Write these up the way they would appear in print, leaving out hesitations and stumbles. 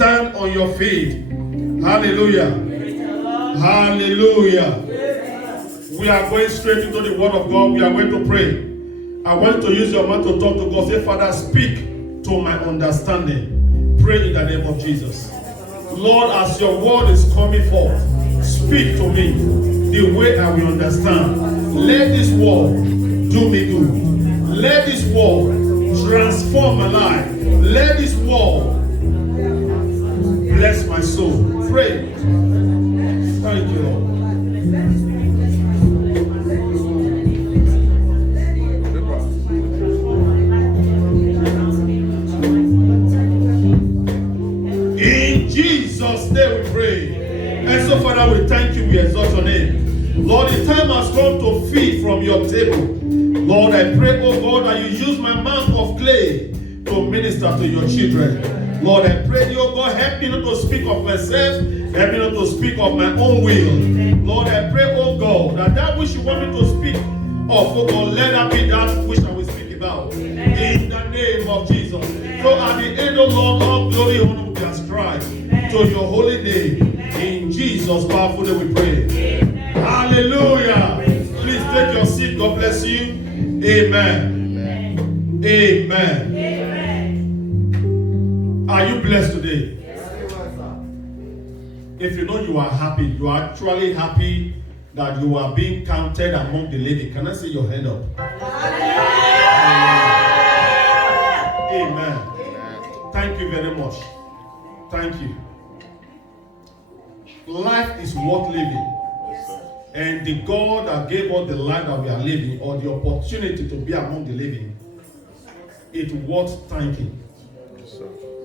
Stand on your feet. Hallelujah. Hallelujah. We are going straight into the word of God. We are going to pray. I want to use your mouth to talk to God. Say, Father, speak to my understanding. Pray in the name of Jesus. Lord, as your word is coming forth, speak to me the way I will understand. Let this word do me good. Let this word transform my life. Let this word bless my soul. Pray. Thank you, Lord. In Jesus' name we pray. And so, Father, we thank you. We exalt your name. Lord, the time has come to feed from your table. Lord, I pray, oh God, that you use my mouth of clay to minister to your children. Lord, I pray, oh God, help me not to speak of myself, help me not to speak of my own will. Lord, I pray, oh God, that which you want me to speak of, oh God, let that be that which I will speak about. In the name of Jesus. So at the end, oh Lord, all glory and honor will be ascribed to your holy name. In Jesus' powerful name we pray. Hallelujah. Please take your seat. God bless you. Amen. Amen. Are you blessed today? If you know you are happy, you are actually happy that you are being counted among the living. Can I see your hand up? Amen. Thank you very much. Thank you. Life is worth living. And the God that gave us the life that we are living, or the opportunity to be among the living, it's worth thanking.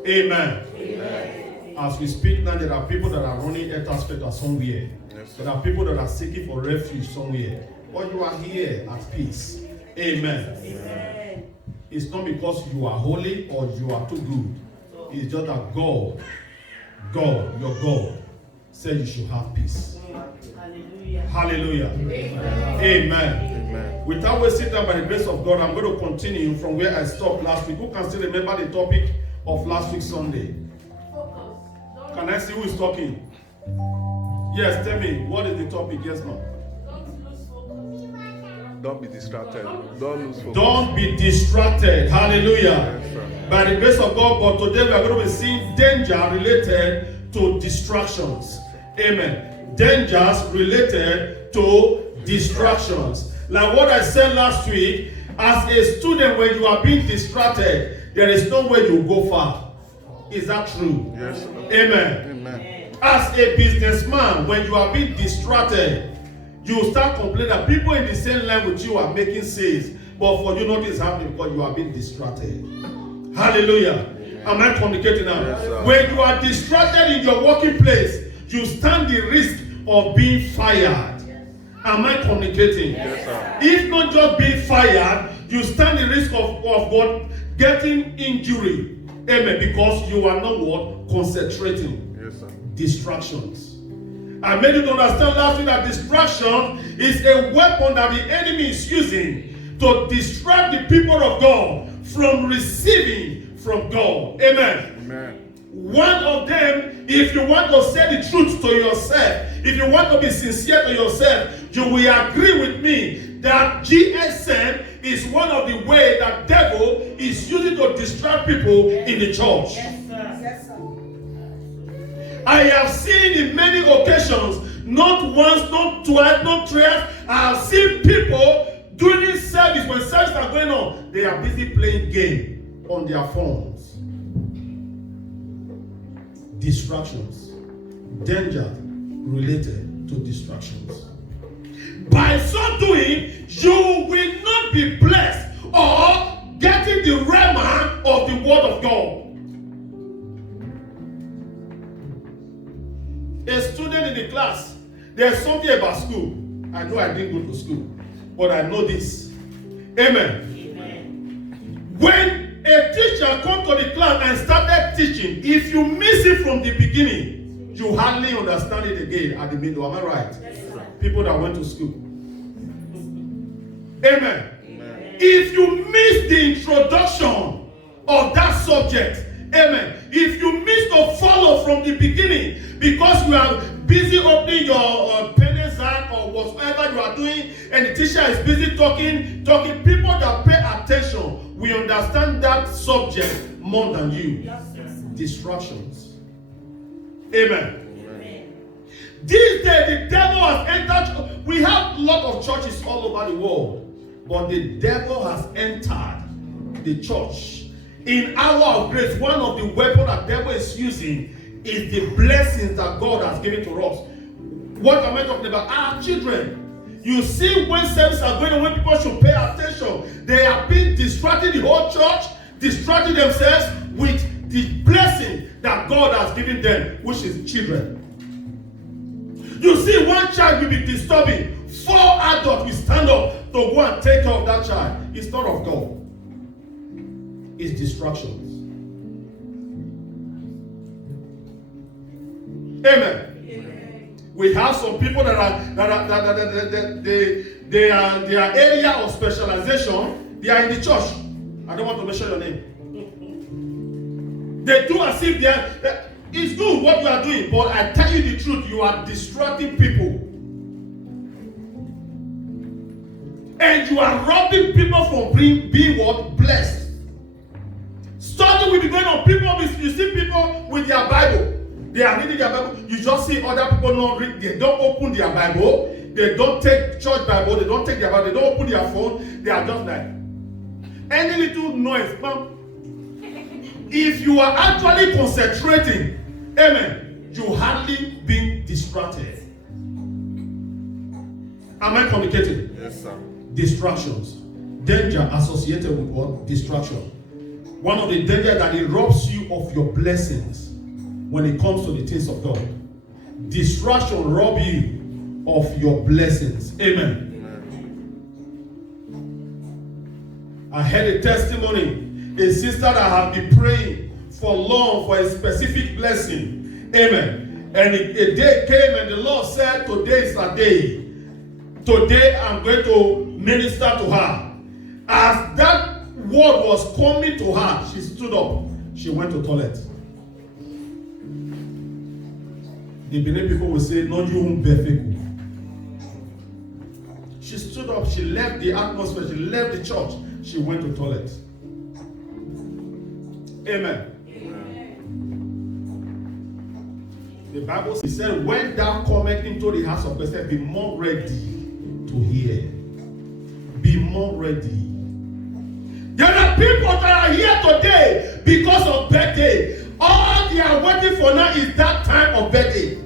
Amen. Amen. As we speak now, there are people that are running etaspeta somewhere. There are people that are seeking for refuge somewhere. But you are here at peace. Amen. Amen. It's not because you are holy or you are too good. It's just that God, your God, said you should have peace. Hallelujah. Amen. Amen. Without wasting time, by the grace of God, I'm going to continue from where I stopped last week. Who can still remember the topic of last week Sunday? Can I see who is talking? Yes, tell me, what is the topic? Yes, ma'am. Don't be distracted. Don't lose focus. Don't be distracted. Hallelujah. Yes, by the grace of God, but today we are going to be seeing danger related to distractions. Amen. Dangers related to distractions. Like what I said last week, as a student, when you are being distracted, there is no way you go far. Is that true? Yes. Amen. Amen. As a businessman, when you are being distracted, you start complaining that people in the same line with you are making sales, but for you nothing is happening because you are being distracted. Hallelujah. Am I communicating now? Yes, when you are distracted in your working place, you stand the risk of being fired. Am I communicating? Yes, sir. If not just being fired, you stand the risk of what? Getting injury. Amen. Because you are not what? Concentrating. Yes, sir. Distractions. I made you to understand last week that distraction is a weapon that the enemy is using to distract the people of God from receiving from God. Amen. Amen. One of them, if you want to say the truth to yourself, if you want to be sincere to yourself, you will agree with me that GSM is one of the ways that devil is using to distract people in the church. Yes, sir. Yes, sir. I have seen in many occasions, not once, not twice, not thrice, I have seen people during service, when services are going on, they are busy playing game on their phones. Distractions. Danger related to distractions. By so doing, you will not be blessed or getting the rhema of the word of God. A student in the class, there's something about school. I know I didn't go to school, but I know this. Amen. Amen. When a teacher comes to the class and started teaching, if you miss it from the beginning, you hardly understand it again at the middle. Am I right? Yes, people that went to school. Amen. Amen. If you miss the introduction of that subject, amen. If you miss to follow from the beginning, because you are busy opening your penezan or whatever you are doing, and the teacher is busy talking, people that pay attention will understand that subject more than you. Yes. Distractions. Amen. This day, the devil has entered. We have a lot of churches all over the world, but the devil has entered the church. In hour of grace, one of the weapons that the devil is using is the blessings that God has given to us. What am I talking about? Our children. You see, when services are going on, when people should pay attention, they are being distracted, the whole church, distracting themselves with the blessing that God has given them, which is children. You see, one child will be disturbing, 4 adults will stand up to go and take care of that child. It's not of God. It's distractions. Amen. We have some people that are their area of specialization. They are in the church. I don't want to mention your name. They do as if they are. It's good what you are doing, but I tell you the truth, you are distracting people. And you are robbing people from being what? Blessed. Study will be going on. You see people with their Bible. They are reading their Bible. You just see other people not read. They don't open their Bible. They don't take church Bible. They don't take their Bible. They don't open their phone. They are just like any little noise. If you are actually concentrating, amen, you hardly being distracted. Am I communicating? Yes, sir. Distractions. Danger associated with what? Distraction. One of the dangers that it robs you of your blessings when it comes to the things of God. Distraction rob you of your blessings. Amen. I had a testimony. A sister that have been praying for long for a specific blessing. Amen. And a day came and the Lord said, today is a day. Today I'm going to minister to her. As that word was coming to her, she stood up. She went to the toilet. The Benin people will say, no, you won't be. She stood up. She left the atmosphere. She left the church. She went to the toilet. Amen. The Bible said, when thou comest into the house of God, be more ready to hear. Be more ready. There are people that are here today because of birthday. All they are waiting for now is that time of birthday.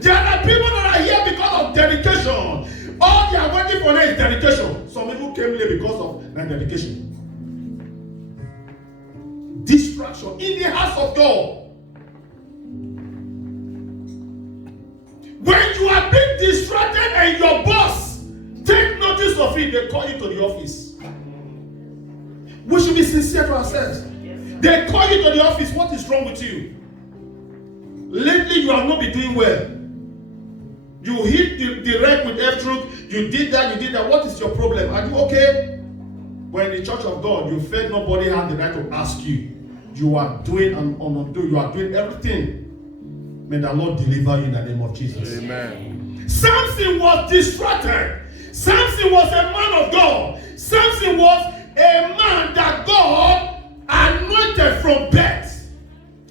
There are people that are here because of dedication. All they are waiting for now is dedication. Some people came late because of their dedication. Distraction in the house of God. When you are being distracted and your boss take notice of it, they call you to the office. We should be sincere to ourselves. They call you to the office. What is wrong with you? Lately, you have not been doing well. You hit the wreck with F-Truck. You did that. What is your problem? Are you okay? When in the church of God, you felt nobody had the right to ask you. You are doing and undo. You are doing everything. May the Lord deliver you in the name of Jesus. Amen. Samson was distracted. Samson was a man of God. Samson was a man that God anointed from birth.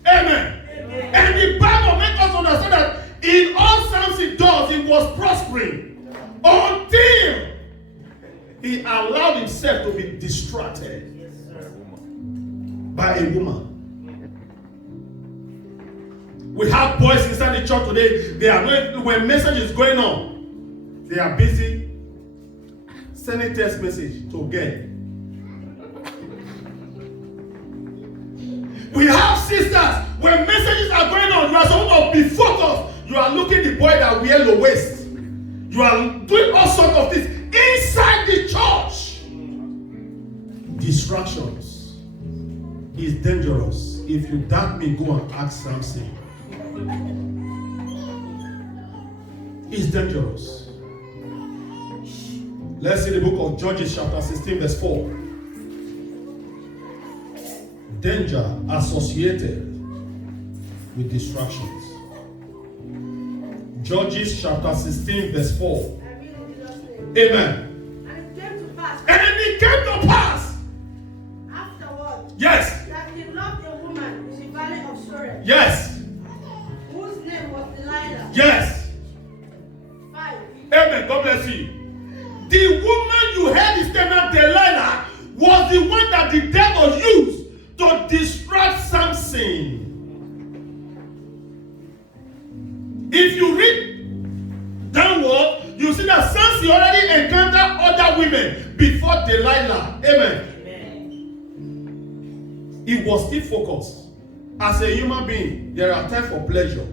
Amen. Amen. And the Bible makes us understand that in all Samson does, he was prospering until he allowed himself to be distracted by a woman. We have boys inside the church today. They are not, when message is going on, they are busy sending text message to girl. We have sisters, when messages are going on, you are supposed to be focused. You are looking the boy that wear low waist. You are doing all sorts of things inside the church. Distractions is dangerous. If you doubt me, go and ask Samson. It's dangerous. Let's see the book of Judges chapter 16 verse 4. Danger associated with distractions. Judges chapter 16 verse 4. Amen. And it came to pass afterward, yes, that he loved a woman in the valley of Sorek, yes, whose name was Delilah. yes. 5. Amen. God bless you. The woman you heard his name of Delilah was the one that the devil used to distract Samson. If you read downward, you see that Samson already encountered other women before Delilah. Amen. He was still focused. As a human being, there are times for pleasure.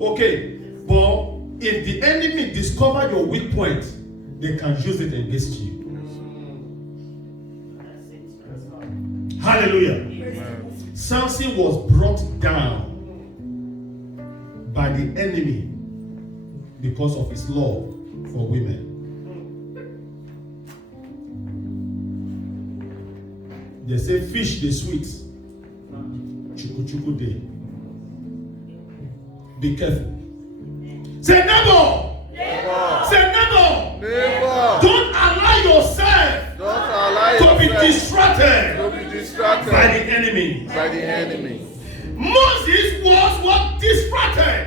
Okay, but if the enemy discover your weak point, they can use it against you. Hallelujah. Amen. Samson was brought down by the enemy because of his love for women. They say fish dey sweet, chuku chuku dey. Be careful. Say neighbor. Say neighbor. Don't allow yourself to be distracted by the enemy. Moses was distracted.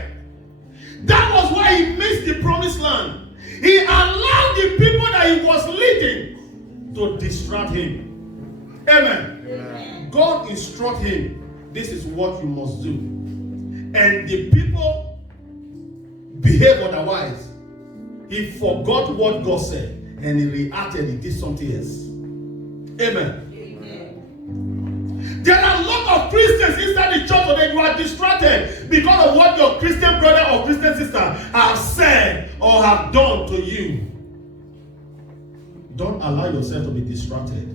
That was why he missed the promised land. He allowed the people that he was leading to distract him. Amen. God instruct him, this is what you must do. And the people behave otherwise. He forgot what God said and he reacted, he did something else. Amen. There are a lot of Christians inside the church today. You are distracted because of what your Christian brother or Christian sister have said or have done to you. Don't allow yourself to be distracted.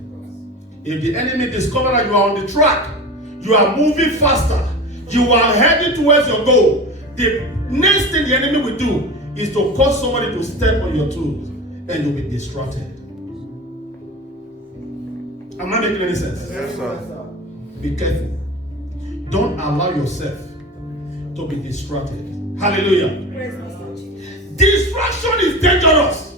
If the enemy discovers that you are on the track, you are moving faster, you are heading towards your goal, the next thing the enemy will do is to cause somebody to step on your toes and you'll be distracted. Am I making any sense? Yes, sir. Be careful. Don't allow yourself to be distracted. Hallelujah. Distraction is dangerous.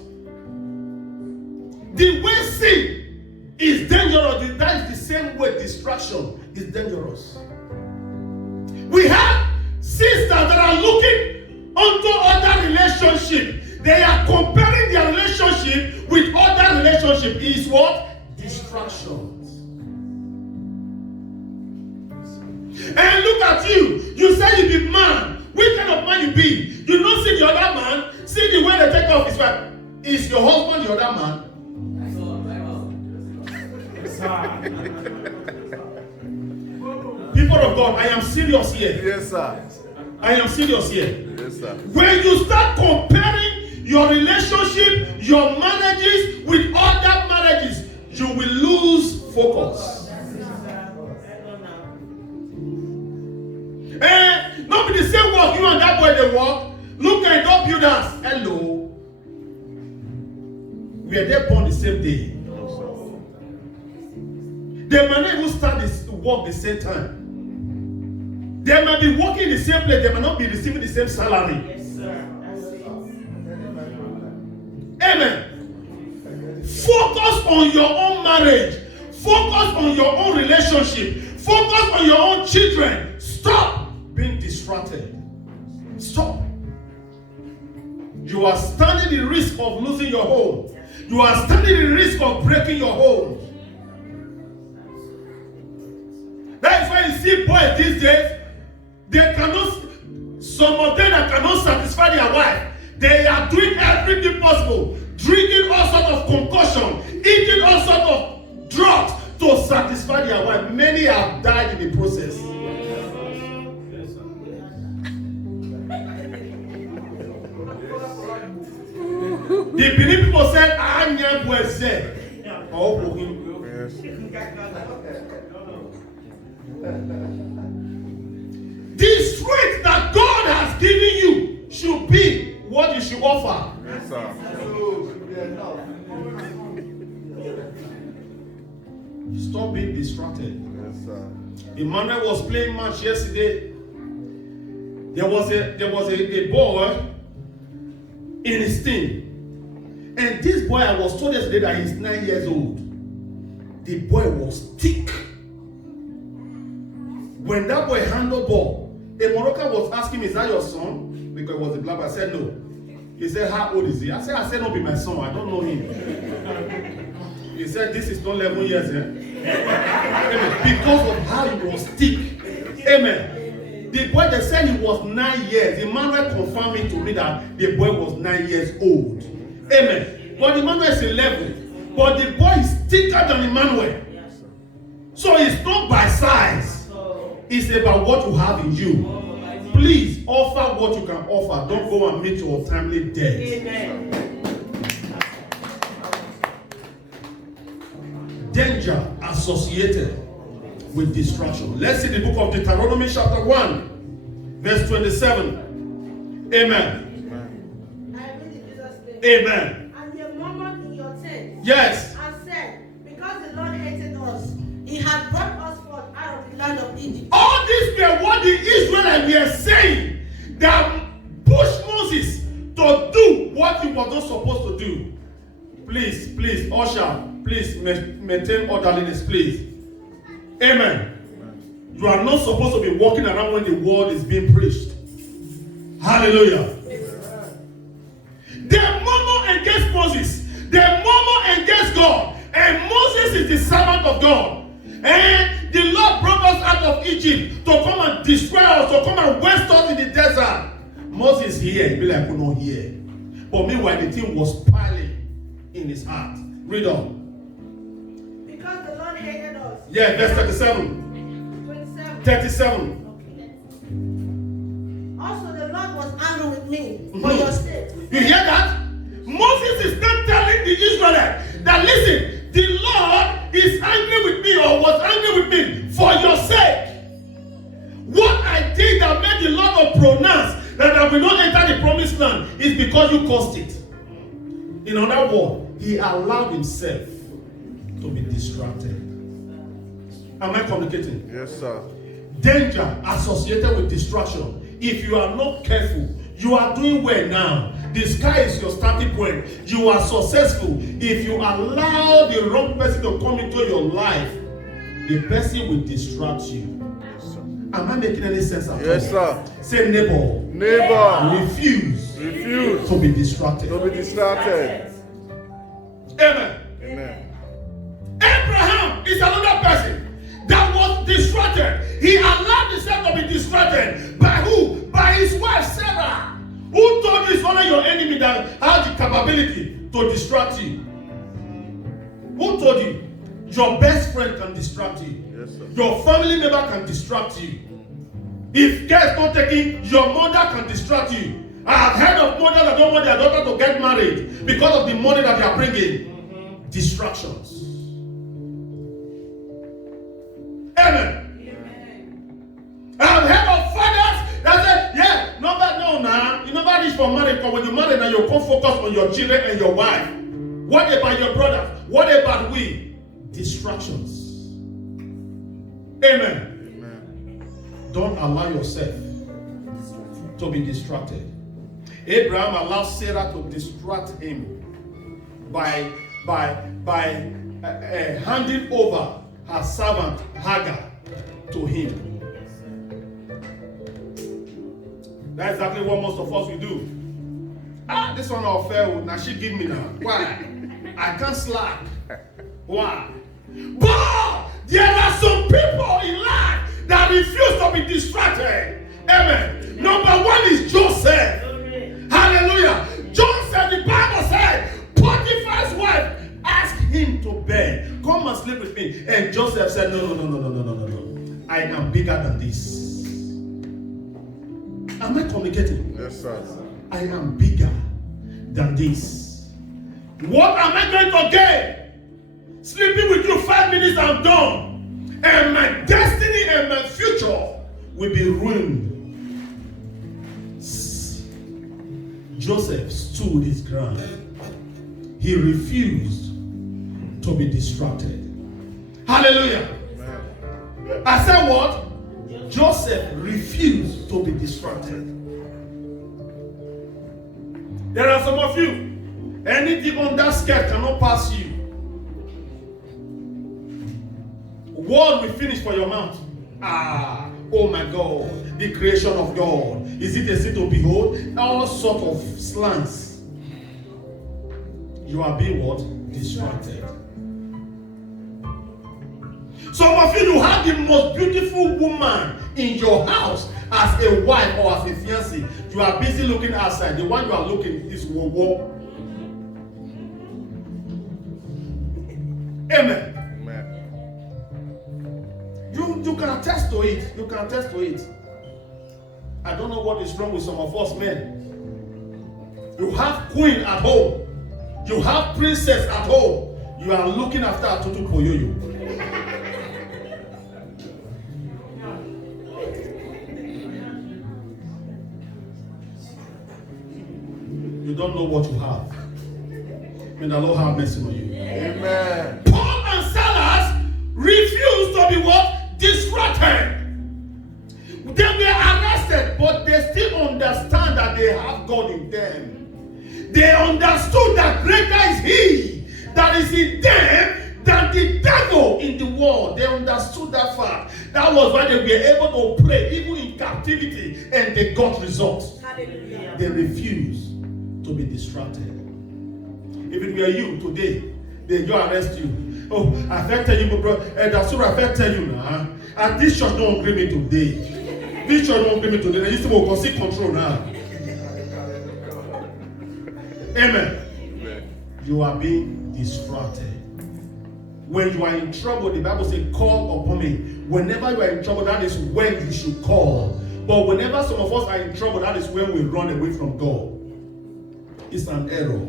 The way sin is dangerous, that is the same way distraction is dangerous. We have sisters that are looking onto other relationships. They are comparing their relationship with other relationships. Is what? Distractions. And look at you. You say you be man. Which kind of man you be? You don't see the other man. See the way they take off his wife. Is your husband the other man? People of God, I am serious here. Yes, sir. I am serious here. Yes, sir. When you start comparing your relationship, your marriages with other marriages, you will lose focus. Not be the same work you and that boy they work. Look at top builders. Hello. We are there born the same day. They might not even start this work the same time. They might be working in the same place. They might not be receiving the same salary. Yes, sir. Amen. Focus on your own marriage. Focus on your own relationship. Focus on your own children. Stop being distracted. Stop. You are standing the risk of losing your home. You are standing the risk of breaking your home. That is why you see boys these days, they cannot, some of them that cannot satisfy their wife, they are doing everything possible, drinking all sorts of concussion, eating all sorts of drugs to satisfy their wife. Many have died in the process. The Benin people said, "Anya Bwese." The strength that God has given you should be what you should offer. Yes, sir. Stop being distracted. Yes, sir. Emmanuel was playing match yesterday. There was a boy in his team. And this boy, I was told yesterday that he's 9 years old. The boy was thick. When that boy handled ball, a Moroccan was asking me, is that your son? Because it was a black boy. I said no. He said, how old is he? I said, no, be my son. I don't know him. He said, this is not 11 years. Amen. Because of how he was thick. Amen. The boy, they said he was 9 years. Emmanuel confirmed it to me that the boy was 9 years old. Amen. But Emmanuel is 11. But the boy is thicker than Emmanuel. So it's not by size. It's about what you have in you. Please offer what you can offer. Don't go and meet your timely death. Amen. Danger associated with destruction. Let's see the book of Deuteronomy chapter 1 verse 27. Amen. I read in Jesus' name. Amen. And you murmured in your tent. Yes. And said, because the Lord hated us, he had brought us forth out of the land of Egypt. All this were what the Israelites were saying that pushed Moses to do what he was not supposed to do. Please, usher, please maintain orderliness, please. Amen. You are not supposed to be walking around when the word is being preached. Hallelujah. They murmur against Moses. They murmur against God. And Moses is the servant of God. And the Lord brought us out of Egypt to come and destroy us, to come and waste us in the desert. Moses here, he be like, we not here. But meanwhile, the thing was piling in his heart. Read on. Because the Lord hated us. Yeah, verse 37. 27. 37. Also, the Lord was angry with me for your sake. You hear that? Moses is not telling the Israelites that, listen, the Lord is angry with me or was angry with me for your sake. What I did that made the Lord of pronounce that I will not enter the promised land is because you caused it. In other words, he allowed himself to be distracted. Am I communicating? Yes, sir. Danger associated with distraction. If you are not careful, you are doing well now. The sky is your starting point. You are successful. If you allow the wrong person to come into your life, the person will distract you. Am I making any sense at all? Yes, sir. Say neighbor. Neighbor. Refuse Refuse to be distracted. to be distracted. Amen. Amen. Abraham is another person that was distracted. He allowed himself to be distracted. By who? By his wife Sarah. Who told you it's only your enemy that has the capability to distract you? Who told you? Your best friend can distract you. Yes, sir. Your family member can distract you. If care is not taken, your mother can distract you. I have heard of mothers that don't want their daughter to get married because of the money that they are bringing. Distractions. Amen. I have heard of fathers that say, yeah, you never reach for marriage, because when you marry now, you can't focus on your children and your wife. What about your brothers? What about we? Distractions. Amen. Don't allow yourself to be distracted. Abraham allowed Sarah to distract him by handing over her servant Hagar to him. That's exactly what most of us will do. This one I'll fail. Now she give me now. Why? I can't slack. Why? But there are some people in life that refuse to be distracted. Amen. Number one is Joseph. Hallelujah. Joseph, the Bible said, Potiphar's wife asked him to beg. Come and sleep with me. And Joseph said, no. I am bigger than this. Am I communicating? Yes, sir. I am bigger than this. What am I going to gain? Sleeping with you 5 minutes, I'm done. And my destiny and my future will be ruined. Joseph stood his ground. He refused to be distracted. Hallelujah. Amen. I said what? Joseph refused to be distracted. There are some of you, anything on that skirt cannot pass you. Word will finish for your mouth. Oh my God, the creation of God. Is it a sin to behold? All sort of slants. You are being what? Distracted. Some of you have the most beautiful woman in your house as a wife or as a fiancé. You are busy looking outside. The one you are looking is Wowo. Amen. You can attest to it. You can attest to it. I don't know what is wrong with some of us men. You have queen at home. You have princess at home. You are looking after Atutu Poyoyo. You don't know what you have. May the Lord have mercy on you. Amen. Paul and Silas refused to be what? Distracted. They were arrested, but they still understand that they have God in them. They understood that greater is He that is in them than the devil in the world. They understood that fact. That was why they were able to pray even in captivity, and they got results. Hallelujah. They refused to be distracted. If it were you today, they go arrest you. Oh, I can't tell you, bro. That's what I can't tell you now. And this church don't agree me today. This church don't agree me today. Now you still will see control now. Amen. You are being distracted. When you are in trouble, the Bible says, call upon me. Whenever you are in trouble, that is when you should call. But whenever some of us are in trouble, that is when we run away from God. It's an error.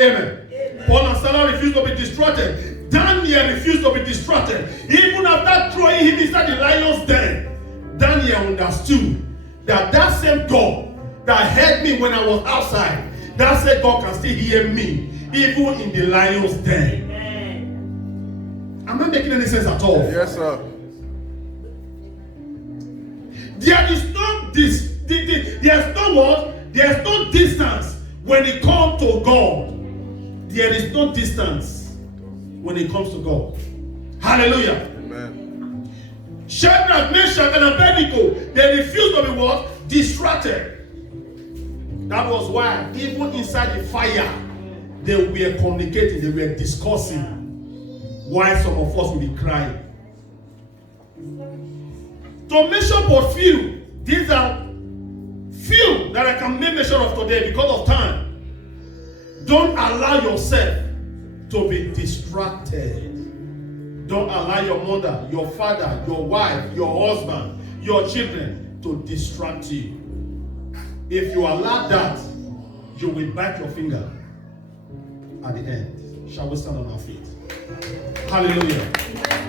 Amen. Paul and Silas refused to be distracted. Daniel refused to be distracted. Even after throwing him inside the lion's den, Daniel understood that that same God that heard me when I was outside, that same God can still hear me even in the lion's den. Amen. I'm not making any sense at all. Yes, sir. There is no there's no distance when it comes to God. There is no distance when it comes to God. Hallelujah. Amen. Shadrach, Meshach, and Abednego, they refused to be what? Distracted. That was why even inside the fire, they were communicating, they were discussing why some of us will be crying. To mention but few, these are few that I can make mention of today because of time. Don't allow yourself to be distracted. Don't allow your mother, your father, your wife, your husband, your children to distract you. If you allow that, you will bite your finger at the end. Shall we stand on our feet? Hallelujah.